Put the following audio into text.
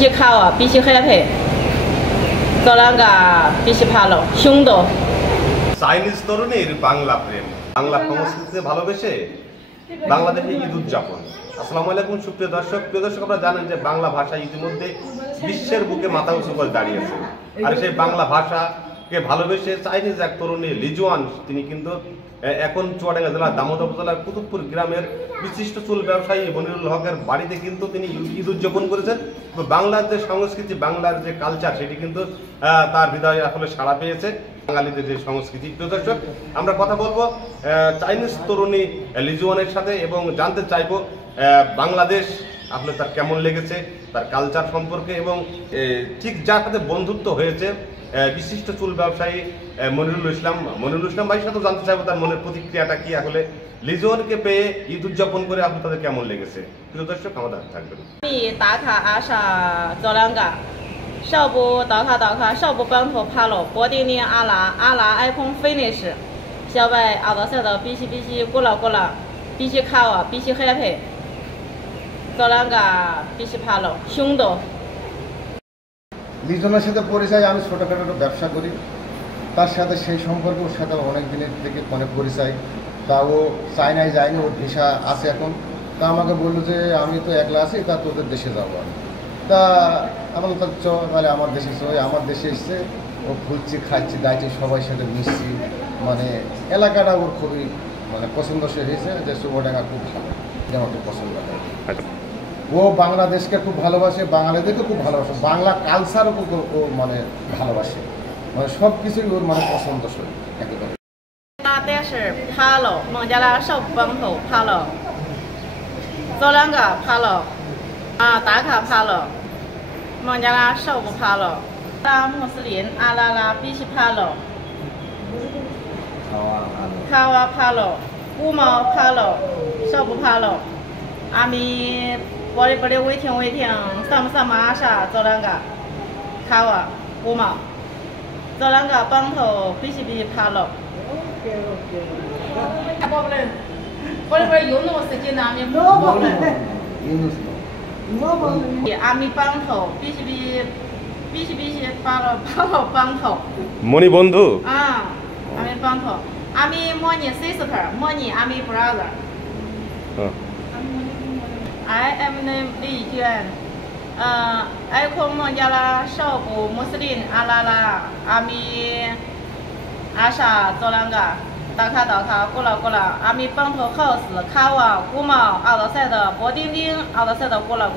须靠啊，必须 happy。জলাঙ্গা বেশি ভালো সুন্দর। চাইনিজ তরুণীর বাংলা প্রেম, বাংলা সংস্কৃতিতে ভালোবেসে বাংলাদেশে ঈদ উদযাপন। আসসালামু আলাইকুম সুপ্রিয় দর্শক, আপনারা জানেন যে বাংলা ভাষা ইতিমধ্যে বিশ্বের বুকে মাথা উঁচু করে দাঁড়িয়েছে। আর সেই বাংলা ভাষাকে ভালোবেসে চাইনিজ এক তরুণী লিজুয়ান, তিনি কিন্তু এখন চুয়াডাঙ্গা জেলার দামোদর উপজেলার কুতুবপুর গ্রামের বিশিষ্ট চুল ব্যবসায়ী মনিরুল হকের বাড়িতে কিন্তু তিনি ঈদ উদযাপন করেছেন। তো বাংলার যে সংস্কৃতি, বাংলার যে কালচার, সেটি কিন্তু তার হৃদয়ে আসলে সাড়া পেয়েছে। বাঙালিদের যে সংস্কৃতি। প্রিয় দর্শক, আমরা কথা বলবো চাইনিজ তরুণী লিজুয়ানের সাথে এবং জানতে চাইবো বাংলাদেশ আসলে তার কেমন লেগেছে, তার কালচার সম্পর্কে, এবং ঠিক যার সাথে বন্ধুত্ব হয়েছে বিশিষ্ট চুল ব্যবসায়ী মনিরুল ইসলাম ভাইয়ের সাথে জানতে চাইবো তার মনের প্রতিক্রিয়াটা কি, আসলে লিজুয়ানকে পেয়ে ঈদ উদযাপন করে আপনার তাদের কেমন লেগেছে। প্রিয় দর্শক, আমাদের থাকবেন।打卡阿莎佐良港少不打卡少不帮头爬了波丁尼阿拉iPhone finish 小白阿到赛道必须过了必须靠啊必须 happy 佐良港必须爬了凶的লিজনের সাথে পরিচয়, আমি ছোটোখাটো ব্যবসা করি, তার সাথে সেই সম্পর্কে ওর সাথে অনেক দিনের থেকে পরিচয়। তা ও চায়নায় যায়নি, ওর ভিসা আছে এখন। তা আমাকে বললো যে আমি তো একলা আছি, তা তোদের দেশে যাবো আমি। তা আমার তো তাহলে আমার দেশে আমার দেশে এসছে, ও ঘুরছি খাচ্ছি দাইছি সবাই সাথে মিশছি, মানে এলাকাটা ওর খুবই পছন্দসই হয়েছে, যে চুয়াডাঙ্গা খুব ভালো, যেমন খুব পছন্দ করে। ও বাংলাদেশকে খুব ভালোবাসে, বাঙালিদেরকে খুব ভালোবাসে, বাংলা কালচারও ও ভালোবাসে, সব কিছুই ওর পছন্দসই একেবারে।是爬了，孟加拉少不帮头爬了，佐良港爬了，打卡爬了，孟加拉少不爬了，穆斯林阿拉拉必须爬了，卡瓦爬了，乌毛爬了，少不爬了，阿米玻璃违停，什么阿啥佐良港，卡瓦乌毛，佐良港帮头必须爬了。有那么时间呢？阿米帮头必须发了帮头。মনি বন্ধু।阿米帮头，阿米money sister money 阿米 brother。I am name 丽娟。爱空孟加拉少部穆斯林阿拉拉阿米。阿莎佐良港打卡过了阿米帮头 house 卡瓦古毛奥德赛的波丁丁奥德赛的过了